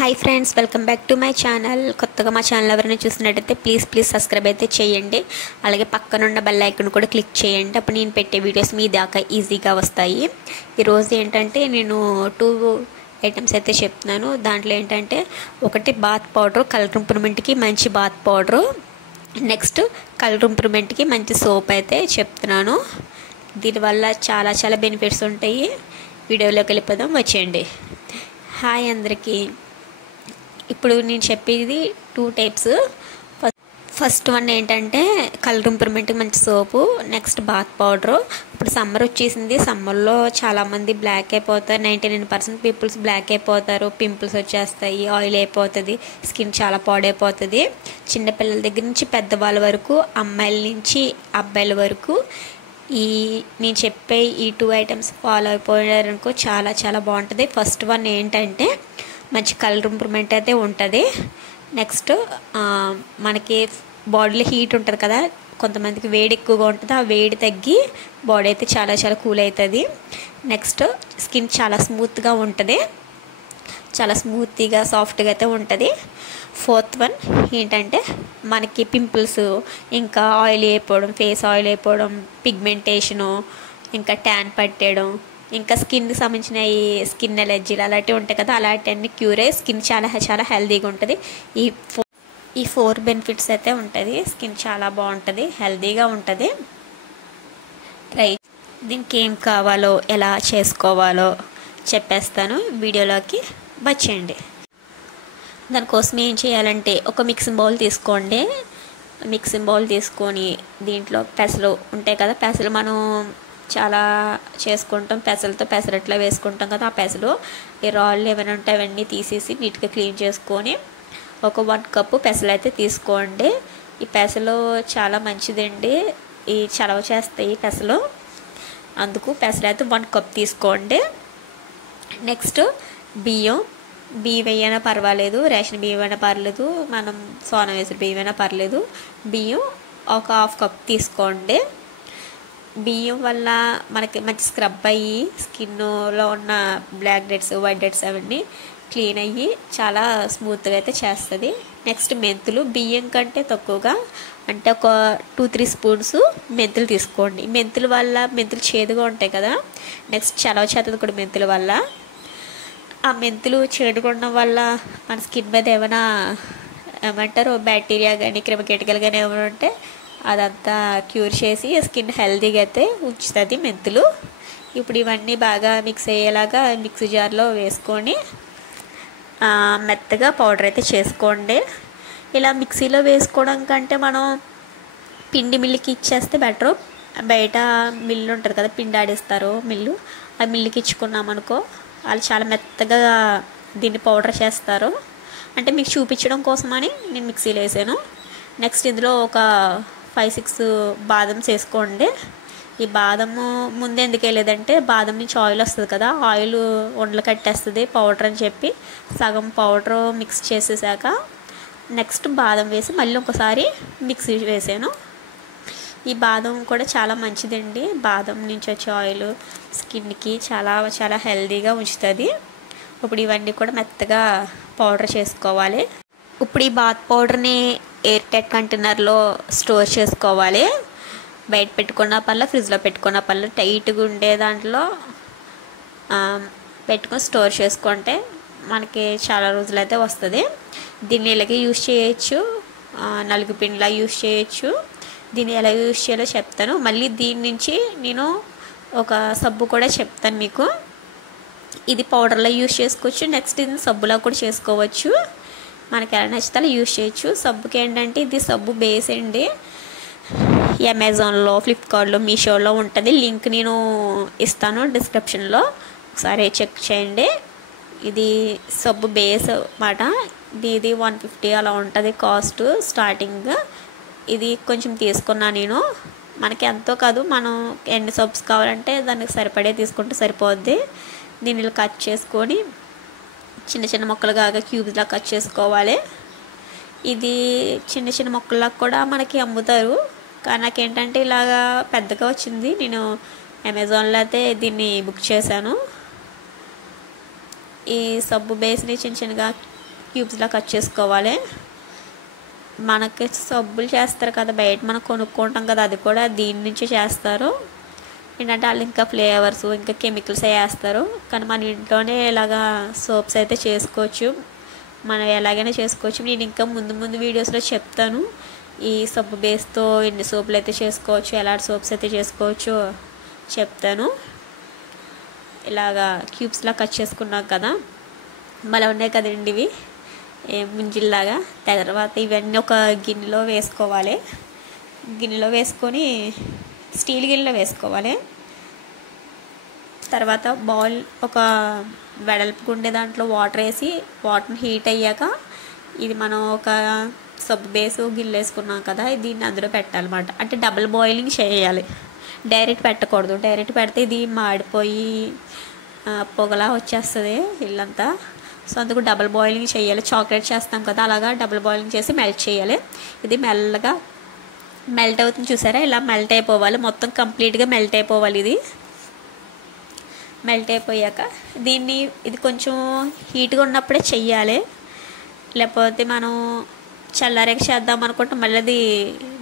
Hi friends, welcome back to my channel. కొత్తగా మా channel ఎవరైనా చూసినట్టయితే ప్లీజ్ సబ్స్క్రైబ్ అయితే చేయండి. అలాగే పక్కనున్న బెల్ ఐకాన్ కూడా క్లిక్ చేయండి. అప్పుడు నేను పెట్టే వీడియోస్ మీ దాకా ఈజీగా వస్తాయి. ఈరోజు ఏంటంటే నేను 2 ఐటమ్స్ అయితే చెప్తున్నాను. దాంట్లో ఏంటంటే ఒకటి బాత్ పౌడర్, కలర్ ఇంప్రూవ్మెంట్కి మంచి బాత్ పౌడరు, నెక్స్ట్ కలర్ ఇంప్రూవ్మెంట్కి మంచి సోప్ అయితే చెప్తున్నాను. దీనివల్ల చాలా బెనిఫిట్స్ ఉంటాయి. వీడియోలోకి వెళ్ళిపోదాం, వచ్చేయండి. హాయ్ అందరికీ. ఇప్పుడు నేను చెప్పేది 2 టైప్స్. ఫస్ట్ వన్ ఏంటంటే కలర్ ఇంప్రూవ్మెంట్కి మంచి సోపు, నెక్స్ట్ బాత్ పౌడరు. ఇప్పుడు సమ్మర్ వచ్చేసింది. సమ్మర్లో చాలామంది బ్లాక్ అయిపోతారు. 99% పీపుల్స్ బ్లాక్ అయిపోతారు. పింపుల్స్ వచ్చేస్తాయి, ఆయిల్ అయిపోతుంది, స్కిన్ చాలా పాడైపోతుంది. చిన్నపిల్లల దగ్గర నుంచి పెద్దవాళ్ళ వరకు, అమ్మాయిల నుంచి అబ్బాయిల వరకు నేను చెప్పే ఈ 2 ఐటమ్స్ ఫాలో అయిపోయారనుకో చాలా బాగుంటుంది. ఫస్ట్ వన్ ఏంటంటే మంచి కలర్ ఇంప్రూవ్మెంట్ అయితే ఉంటుంది. నెక్స్ట్ మనకి బాడీలో హీట్ ఉంటుంది కదా, కొంతమందికి వేడి ఎక్కువగా ఉంటుంది. ఆ వేడి తగ్గి బాడీ అయితే చాలా కూల్ అవుతుంది. నెక్స్ట్ స్కిన్ చాలా స్మూత్గా ఉంటుంది, చాలా స్మూత్గా సాఫ్ట్గా అయితే ఉంటుంది. ఫోర్త్ వన్ ఏంటంటే మనకి పింపుల్స్, ఇంకా ఆయిల్ అయిపోవడం, ఫేస్ ఆయిల్ అయిపోవడం, పిగ్మెంటేషను, ఇంకా ట్యాన్ పట్టేయడం, ఇంకా స్కిన్కి సంబంధించిన ఈ స్కిన్ ఎలర్జీలు అలాంటివి ఉంటాయి కదా, అలాంటివన్నీ క్యూర్ అయ్యి స్కిన్ చాలా హెల్తీగా ఉంటుంది. ఈ 4 బెనిఫిట్స్ అయితే ఉంటుంది. స్కిన్ చాలా బాగుంటుంది, హెల్తీగా ఉంటుంది. దీనికి ఏం కావాలో, ఎలా చేసుకోవాలో చెప్పేస్తాను. వీడియోలోకి వచ్చేయండి. దానికోసం ఏం చేయాలంటే ఒక మిక్సింగ్ బౌల్ తీసుకోండి. మిక్సింగ్ బౌల్ తీసుకొని దీంట్లో పెసలు ఉంటాయి కదా, పెసలు మనం చాలా చేసుకుంటాం. పెసలతో పెసరట్లా వేసుకుంటాం కదా, ఆ పెసలు ఈ రాళ్ళు ఏమైనా ఉంటే అవన్నీ తీసేసి నీట్గా క్లీన్ చేసుకొని ఒక 1 కప్పు పెసలు అయితే తీసుకోండి. ఈ పెసలు చాలా మంచిదండి, ఈ చలవ చేస్తాయి పెసలు, అందుకు పెసలు అయితే 1 కప్ తీసుకోండి. నెక్స్ట్ బియ్యం అయినా పర్వాలేదు, రేషన్ బియ్యం అయినా పర్లేదు, మనం సోనా వేసిన బియ్యం అయినా పర్లేదు. బియ్యం ఒక 1/2 కప్ తీసుకోండి. బియ్యం వల్ల మనకి మంచి స్క్రబ్ అయ్యి స్కిన్లో ఉన్న బ్లాక్ డెడ్స్, వైట్ డెడ్స్ అవన్నీ క్లీన్ అయ్యి చాలా స్మూత్గా అయితే చేస్తుంది. నెక్స్ట్ మెంతులు, బియ్యం కంటే తక్కువగా అంటే ఒక 2-3 స్పూన్స్ మెంతులు తీసుకోండి. మెంతుల వల్ల మెంతులు చేదుగా ఉంటాయి కదా, నెక్స్ట్ చలవ చేస్తుంది కూడా మెంతుల వల్ల. ఆ మెంతులు చేదుకోవడం వల్ల మన స్కిన్ మీద ఏమైనా ఏమంటారు బ్యాక్టీరియా కానీ క్రిమికీటకాలు కానీ ఏమైనా ఉంటే అదంతా క్యూర్ చేసి స్కిన్ హెల్తీగా అయితే ఉంచుతుంది మెంతులు. ఇప్పుడు ఇవన్నీ బాగా మిక్స్ అయ్యేలాగా మిక్సీ జార్లో వేసుకొని మెత్తగా పౌడర్ అయితే చేసుకోండి. ఇలా మిక్సీలో వేసుకోవడం కంటే మనం పిండి మిల్లుకి ఇచ్చేస్తే బెటరు. బయట మిల్లు ఉంటుంది కదా, పిండి ఆడిస్తారు మిల్లు, ఆ మిల్లుకి ఇచ్చుకున్నామనుకో వాళ్ళు చాలా మెత్తగా దీన్ని పౌడర్ చేస్తారు. అంటే మీకు చూపించడం కోసమని నేను మిక్సీలో వేసాను. నెక్స్ట్ ఇందులో ఒక 5-6 బాదం వేసుకోండి. ఈ బాదము ముందు ఎందుకు వేయలేదంటే బాదం నుంచి ఆయిల్ వస్తుంది కదా, ఆయిల్ ఉండలు కట్టేస్తుంది పౌడర్ అని చెప్పి సగం పౌడర్ మిక్స్ చేసేసాక నెక్స్ట్ బాదం వేసి మళ్ళీ ఒకసారి మిక్సీ వేసాను. ఈ బాదం కూడా చాలా మంచిదండి. బాదం నుంచి వచ్చే ఆయిల్ స్కిన్కి చాలా హెల్తీగా ఉంచుతుంది. ఇప్పుడు ఇవన్నీ కూడా మెత్తగా పౌడర్ చేసుకోవాలి. ఇప్పుడు ఈ బాత్ పౌడర్ని ఎయిర్ టైట్ కంటైనర్లో స్టోర్ చేసుకోవాలి. బయట పెట్టుకున్న పర్ల, ఫ్రిడ్జ్లో పెట్టుకున్న పర్ల, టైట్గా ఉండే దాంట్లో పెట్టుకొని స్టోర్ చేసుకుంటే మనకి చాలా రోజులు అయితే వస్తుంది. దీన్ని ఇలాగే యూజ్ చేయొచ్చు, నలుగు పిండిలా యూజ్ చేయొచ్చు. దీన్ని ఎలా యూజ్ చేయాలో చెప్తాను. మళ్ళీ దీని నుంచి నేను ఒక సబ్బు కూడా చెప్తాను మీకు. ఇది పౌడర్లో యూజ్ చేసుకోవచ్చు, నెక్స్ట్ ఇది సబ్బులా కూడా చేసుకోవచ్చు. మనకి ఎలా నచ్చితే అలా యూజ్ చేయొచ్చు. సబ్బుకి ఏంటంటే ఇది సబ్బు బేస్ అండి. అమెజాన్లో, ఫ్లిప్కార్ట్లో, మీషోలో ఉంటుంది. లింక్ నేను ఇస్తాను డిస్క్రిప్షన్లో, ఒకసారి చెక్ చేయండి. ఇది సబ్బు బేస్ అన్నమాట. ఇది 150 అలా ఉంటుంది కాస్ట్ స్టార్టింగ్. ఇది కొంచెం తీసుకున్నా నేను. మనకి ఎంతో కాదు, మనం ఎన్ని సబ్బుస్ కావాలంటే దానికి సరిపడే తీసుకుంటే సరిపోద్ది. దీన్ని ఇలా కట్ చేసుకొని చిన్న ముక్కలుగా క్యూబ్స్లా కట్ చేసుకోవాలి. ఇది చిన్న ముక్కల్లా కూడా మనకి అమ్ముతారు, కానీ నాకేంటంటే ఇలాగా పెద్దగా వచ్చింది. నేను అమెజాన్లో అయితే దీన్ని బుక్ చేశాను. ఈ సబ్బు బేస్ని చిన్నగా క్యూబ్స్లా కట్ చేసుకోవాలి. మనకి సబ్బులు చేస్తారు కదా బయట మనం కొనుక్కుంటాం కదా, అది కూడా దీని నుంచే చేస్తారు. ఏంటంటే వాళ్ళు ఇంకా ఫ్లేవర్స్ ఇంకా కెమికల్స్ వేస్తారు. కానీ మన ఇంట్లోనే ఇలాగా సోప్స్ అయితే చేసుకోవచ్చు, మనం ఎలాగైనా చేసుకోవచ్చు. నేను ఇంకా ముందు ముందు వీడియోస్లో చెప్తాను ఈ సబ్బు బేస్తో ఎన్ని సోపులు అయితే చేసుకోవచ్చు, ఎలాంటి సోప్స్ అయితే చేసుకోవచ్చు చెప్తాను. ఇలాగా క్యూబ్స్లా కట్ చేసుకున్నాం కదా, మళ్ళీ ఉన్నాయి కదండి ఇవి ముంజిల్లాగా. తర్వాత ఇవన్నీ ఒక గిన్నెలో వేసుకోవాలి. గిన్నెలో వేసుకొని స్టీల్ గిన్నెలో వేసుకోవాలి. తర్వాత బౌల్ ఒక వెడల్పు ఉండే దాంట్లో వాటర్ వేసి వాటర్ హీట్ అయ్యాక ఇది మనం ఒక సబ్బు బేసు గిన్నె వేసుకున్నాం కదా, దీన్ని అందులో పెట్టాలన్నమాట. అంటే డబుల్ బాయిలింగ్ చేయాలి, డైరెక్ట్ పెట్టకూడదు. డైరెక్ట్ పెడితే ఇది మాడిపోయి పొగలా వచ్చేస్తుంది ఇల్లంతా. సో అందుకు డబుల్ బాయిలింగ్ చేయాలి. చాక్లెట్ చేస్తాం కదా అలాగా డబుల్ బాయిలింగ్ చేసి మెల్ట్ చేయాలి. ఇది మెల్లగా మెల్ట్ అవుతుంది చూసారా, ఇలా మెల్ట్ అయిపోవాలి, మొత్తం కంప్లీట్గా మెల్ట్ అయిపోవాలి. ఇది మెల్ట్ అయిపోయాక ఇది కొంచెం హీట్గా ఉన్నప్పుడే చెయ్యాలి, లేకపోతే మనం చల్లారాక చేద్దాం అనుకుంటే మళ్ళీ అది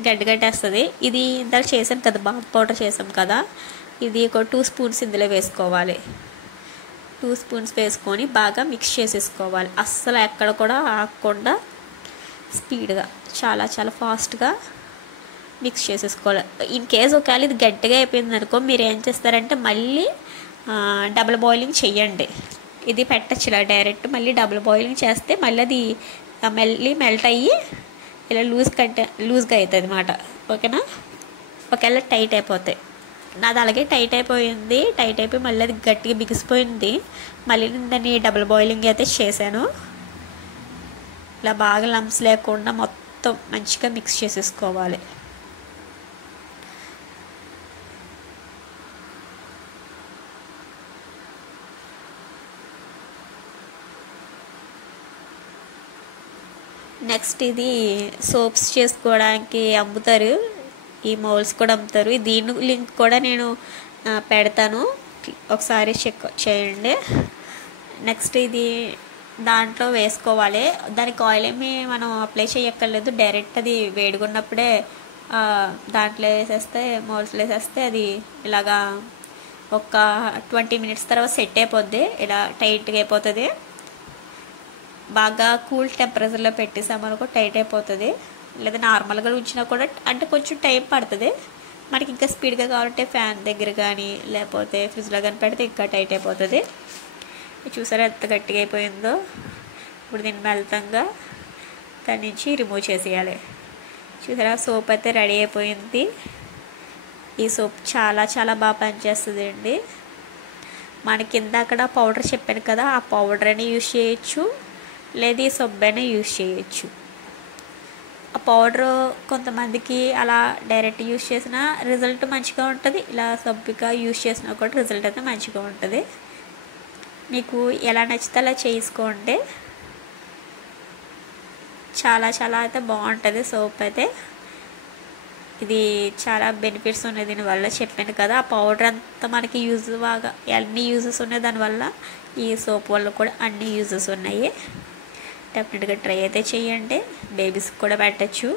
గడ్డగట్టేస్తుంది. ఇది ఇందాక చేసాం కదా, బాదం పౌడర్ చేసాం కదా, ఇది ఒక 2 స్పూన్స్ ఇందులో వేసుకోవాలి. 2 స్పూన్స్ వేసుకొని బాగా మిక్స్ చేసేసుకోవాలి. అస్సలు ఎక్కడ కూడా ఆగకుండా స్పీడ్గా చాలా చాలా ఫాస్ట్గా మిక్స్ చేసేసుకోవాలి. ఇన్ కేస్ ఒకవేళ ఇది గట్టిగా అయిపోయింది అనుకో, మీరు ఏం చేస్తారంటే మళ్ళీ డబుల్ బాయిలింగ్ చెయ్యండి. ఇది పెట్టచ్చు ఇలా డైరెక్ట్, మళ్ళీ డబుల్ బాయిలింగ్ చేస్తే మళ్ళీ అది మళ్ళీ మెల్ట్ అయ్యి ఇలా లూజ్గా అవుతుంది అన్నమాట. ఓకేనా, ఒకవేళ టైట్ అయిపోతాయి. నాది అలాగే టైట్ అయిపోయింది, టైట్ అయిపోయి మళ్ళీ అది గట్టిగా బిగిసిపోయింది. మళ్ళీ నేను దాన్ని డబుల్ బాయిలింగ్ అయితే చేశాను. ఇలా బాగా లంప్స్ లేకుండా మొత్తం మంచిగా మిక్స్ చేసేసుకోవాలి. నెక్స్ట్ ఇది సోప్స్ చేసుకోవడానికి అమ్ముతారు, ఈ మౌల్స్ కూడా అమ్ముతారు. దీని లింక్ కూడా నేను పెడతాను, ఒకసారి చెక్ చేయండి. నెక్స్ట్ ఇది దాంట్లో వేసుకోవాలి. దానికి ఆయిల్ ఏమి మనం అప్లై చేయక్కర్లేదు, డైరెక్ట్ అది వేడిగున్నప్పుడే దాంట్లో వేసేస్తే మౌల్స్లో వేసేస్తే అది ఇలాగా ఒక 20 మినిట్స్ తర్వాత సెట్ అయిపోద్ది, ఇలా టైట్గా అయిపోతుంది. బాగా కూల్ టెంపరేచర్లో పెట్టేసామనుకో టైట్ అయిపోతుంది. లేదా నార్మల్గా ఉంచినా కూడా అంటే కొంచెం టైం పడుతుంది మనకి. ఇంకా స్పీడ్గా కావాలంటే ఫ్యాన్ దగ్గర కానీ లేకపోతే ఫ్రిడ్జ్లో కానీ పెడితే ఇంకా టైట్ అయిపోతుంది. చూసారా ఎంత గట్టిగా అయిపోయిందో. ఇప్పుడు దీన్ని మెల్తంగా దాని నుంచి రిమూవ్ చేసేయాలి. చూసారా సోప్ అయితే రెడీ అయిపోయింది. ఈ సోప్ చాలా చాలా బాగా పనిచేస్తుంది అండి. మనకి కింద అక్కడ పౌడర్ చెప్పాను కదా, ఆ పౌడర్ అని యూజ్ చేయొచ్చు, లేదా ఈ సబ్బు అయినా యూజ్ చేయొచ్చు. ఆ పౌడర్ కొంతమందికి అలా డైరెక్ట్ యూజ్ చేసినా రిజల్ట్ మంచిగా ఉంటుంది, ఇలా సబ్బుగా యూజ్ చేసినా కూడా రిజల్ట్ అయితే మంచిగా ఉంటుంది. మీకు ఎలా నచ్చితే అలా చేసుకోండి. చాలా చాలా అయితే బాగుంటుంది సోప్ అయితే. ఇది చాలా బెనిఫిట్స్ ఉన్నాయి దీనివల్ల, చెప్పాను కదా. ఆ పౌడర్ అంతా మనకి యూజ్ బాగా అన్ని యూజెస్ ఉన్నాయి దానివల్ల. ఈ సోప్ వల్ల కూడా అన్ని యూజెస్ ఉన్నాయి. డెఫినెట్గా ట్రై అయితే చేయండి, బేబీస్కి కూడా పెట్టచ్చు,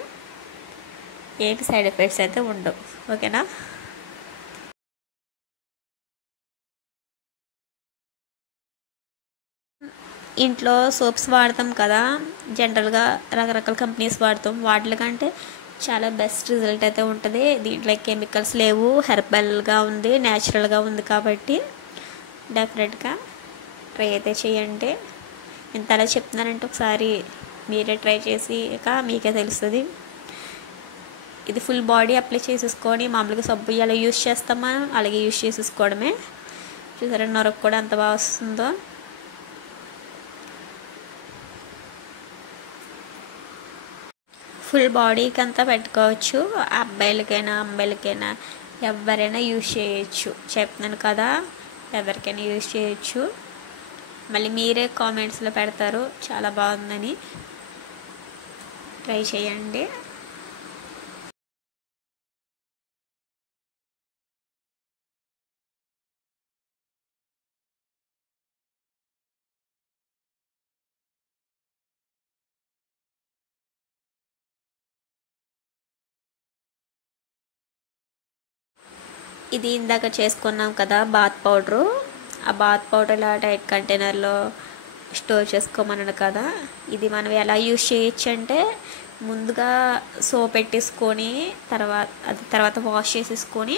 ఏమి సైడ్ ఎఫెక్ట్స్ అయితే ఉండవు. ఓకేనా. ఇంట్లో సోప్స్ వాడతాం కదా, జనరల్గా రకరకాల కంపెనీస్ వాడతాం, వాటికంటే చాలా బెస్ట్ రిజల్ట్ అయితే ఉంటుంది. దీంట్లో కెమికల్స్ లేవు, హెర్బల్గా ఉంది, న్యాచురల్గా ఉంది కాబట్టి డెఫినెట్గా ట్రై అయితే చేయండి. ఇంతలా చెప్తున్నానంటే ఒకసారి మీరే ట్రై చేసాక మీకే తెలుస్తుంది. ఇది ఫుల్ బాడీ అప్లై చేసేసుకొని మామూలుగా సబ్బు ఎలా యూజ్ చేస్తామో అలాగే యూజ్ చేసేసుకోవడమే. చూసారా నొరకు కూడా ఎంత బాగా వస్తుందో. ఫుల్ బాడీకి అంతా పెట్టుకోవచ్చు, అబ్బాయిలకైనా అమ్మాయిలకైనా ఎవరైనా యూజ్ చేయొచ్చు. చెప్తున్నాను కదా, ఎవరికైనా యూజ్ చేయొచ్చు. మళ్ళీ మీరే కామెంట్స్లో పెడతారు చాలా బాగుందని. ట్రై చేయండి. ఇది ఇందాక చేసుకున్నాం కదా బాత్ పౌడరు, ఆ బాత్ పౌడర్ ఇలా టైట్ కంటైనర్లో స్టోర్ చేసుకోమన్నాడు కదా. ఇది మనం ఎలా యూజ్ చేయొచ్చు అంటే, ముందుగా సోప్ పెట్టేసుకొని తర్వాత వాష్ చేసేసుకొని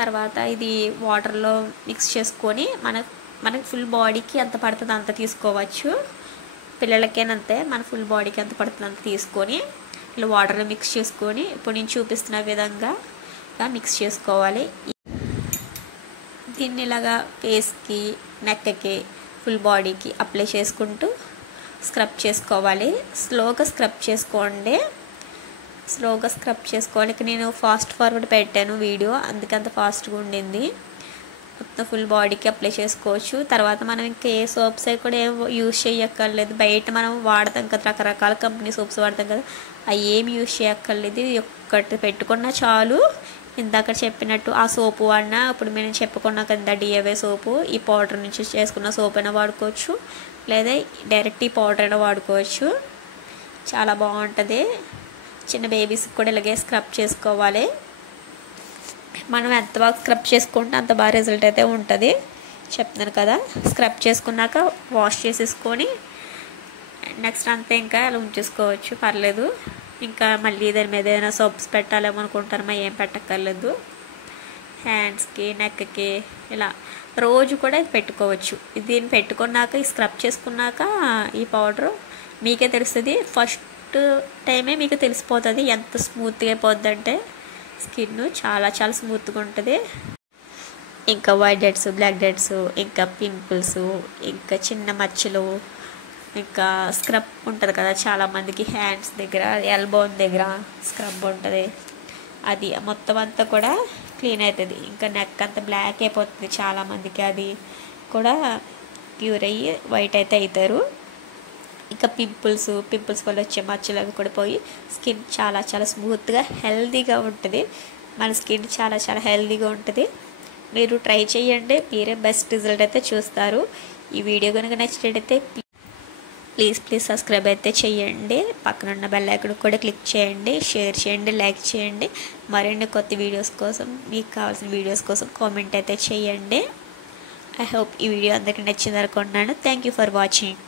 తర్వాత ఇది వాటర్లో మిక్స్ చేసుకొని మనకి ఫుల్ బాడీకి ఎంత పడుతుంది అంత తీసుకోవచ్చు. పిల్లలకేనంతే, మన ఫుల్ బాడీకి ఎంత పడుతుంది అంత తీసుకొని ఇలా వాటర్లో మిక్స్ చేసుకొని ఇప్పుడు నేను చూపిస్తున్న విధంగా మిక్స్ చేసుకోవాలి. దీన్ని ఇలాగా ఫేస్కి, నెక్కి, ఫుల్ బాడీకి అప్లై చేసుకుంటూ స్క్రబ్ చేసుకోవాలి. స్లోగా స్క్రబ్ చేసుకోండి, స్లోగా స్క్రబ్ చేసుకోవాలి. ఇక నేను ఫాస్ట్ ఫార్వర్డ్ పెట్టాను వీడియో, అందుకే అంత ఫాస్ట్గా ఉండింది. మొత్తం ఫుల్ బాడీకి అప్లై చేసుకోవచ్చు. తర్వాత మనం ఇంకా ఏ సోప్స్ అవి కూడా ఏం యూజ్ చేయక్కర్లేదు. బయట మనం వాడతాం కదా, రకరకాల కంపెనీ సోప్స్ వాడతాం కదా, అవి ఏమి యూజ్ చేయక్కర్లేదు. ఒక్కటి పెట్టుకున్నా చాలు. ఇందాక చెప్పినట్టు ఆ సోపు వాడినా, ఇప్పుడు మేము చెప్పుకున్నాం కదా డిఐవై సోపు, ఈ పౌడర్ నుంచి చేసుకున్న సోప్ అయినా వాడుకోవచ్చు, లేదా డైరెక్ట్ ఈ పౌడర్ అయినా వాడుకోవచ్చు. చాలా బాగుంటుంది. చిన్న బేబీస్కి కూడా ఇలాగే స్క్రబ్ చేసుకోవాలి. మనం ఎంత బాగా స్క్రబ్ చేసుకుంటే అంత బాగా రిజల్ట్ అయితే ఉంటుంది. చెప్తున్నాను కదా, స్క్రబ్ చేసుకున్నాక వాష్ చేసేసుకొని నెక్స్ట్ అంతే ఇంకా అలా ఉంచేసుకోవచ్చు, పర్లేదు. ఇంకా మళ్ళీ దాని మీద ఏదైనా సోప్స్ పెట్టాలేమనుకుంటారమ్మా, ఏం పెట్టక్కర్లేదు. హ్యాండ్స్కి, నెక్కి ఇలా రోజు కూడా ఇది పెట్టుకోవచ్చు. దీన్ని పెట్టుకున్నాక, ఈ స్క్రబ్ చేసుకున్నాక ఈ పౌడరు మీకే తెలుస్తుంది. ఫస్ట్ టైమే మీకు తెలిసిపోతుంది ఎంత స్మూత్గా అయిపోద్ది అంటే. స్కిన్ చాలా చాలా స్మూత్గా ఉంటుంది. ఇంకా వైట్ డెడ్స్, బ్లాక్ డెడ్స్, ఇంకా పింపుల్స్, ఇంకా చిన్న మచ్చలు, ఇంకా స్క్రబ్ ఉంటుంది కదా చాలామందికి హ్యాండ్స్ దగ్గర, ఎల్బోన్ దగ్గర స్క్రబ్ ఉంటుంది, అది మొత్తం అంతా కూడా క్లీన్ అవుతుంది. ఇంకా నెక్ అంతా బ్లాక్ అయిపోతుంది చాలామందికి, అది కూడా ప్యూర్ అయ్యి వైట్ అయితే అవుతారు. ఇంకా పింపుల్స్ వల్ల వచ్చే మచ్చలు అవి కూడా పోయి స్కిన్ చాలా చాలా స్మూత్గా హెల్తీగా ఉంటుంది. మన స్కిన్ చాలా చాలా హెల్తీగా ఉంటుంది. మీరు ట్రై చేయండి, మీరే బెస్ట్ రిజల్ట్ అయితే చూస్తారు. ఈ వీడియో కనుక నచ్చినట్టయితే ప్లీజ్ సబ్స్క్రైబ్ అయితే చేయండి. పక్కన ఉన్న బెల్ ఐకాన్ కూడా క్లిక్ చేయండి, షేర్ చేయండి, లైక్ చేయండి. మరిన్ని కొత్త వీడియోస్ కోసం, మీకు కావాల్సిన వీడియోస్ కోసం కామెంట్ అయితే చేయండి. ఐ హోప్ ఈ వీడియో అందరికీ నచ్చింది అనుకుంటున్నాను. Thank you for watching.